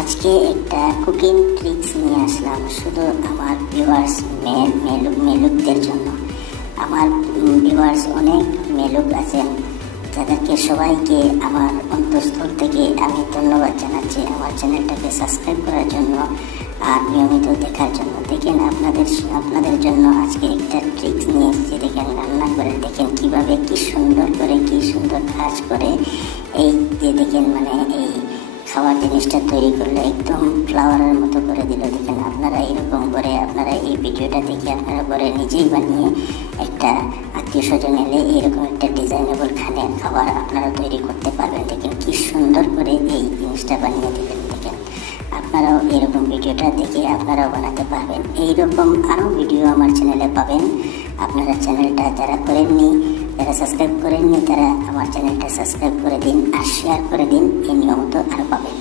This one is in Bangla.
আজকে একটা কুকিং ট্রিক্স নিয়ে আসলাম শুধু আমার ভিউয়ার্স মেলুকদের জন্য। আমার ভিউয়ার্স অনেক মেলুক আছেন, যাদেরকে সবাইকে আমার অন্তঃস্থল থেকে আমি ধন্যবাদ জানাচ্ছি আমার চ্যানেলটাকে সাবস্ক্রাইব করার জন্য আর নিয়মিত দেখার জন্য। দেখেন আপনাদের জন্য আজকে একটা ট্রিক্স নিয়ে এসেছি। দেখেন রান্না করে দেখেন কিভাবে কি সুন্দর কাজ করে। এই যে দেখেন এই খাবার জিনিসটা তৈরি করলে একদম ফ্লাওয়ারের মতো করে দিল। দেখেন আপনারা এরকম করে আপনারা এই ভিডিওটা দেখে আপনারা করে নিজেই বানিয়ে একটা আত্মীয় স্বজন এলে এরকম একটা ডিজাইনেবল খাবার আপনারা তৈরি করতে পারবেন। দেখেন কি সুন্দর করে এই জিনিসটা বানিয়ে দিলেন। দেখেন আপনারাও এরকম ভিডিওটা দেখে আপনারাও বানাতে পারবেন। এইরকম আরও ভিডিও আমার চ্যানেলে পাবেন। আপনারা চ্যানেলটা যারা সাবস্ক্রাইব করেননি তারা আমার চ্যানেলটা সাবস্ক্রাইব করে দিন আর শেয়ার করে দিন। এই নিয়মিত আরও পাবেন।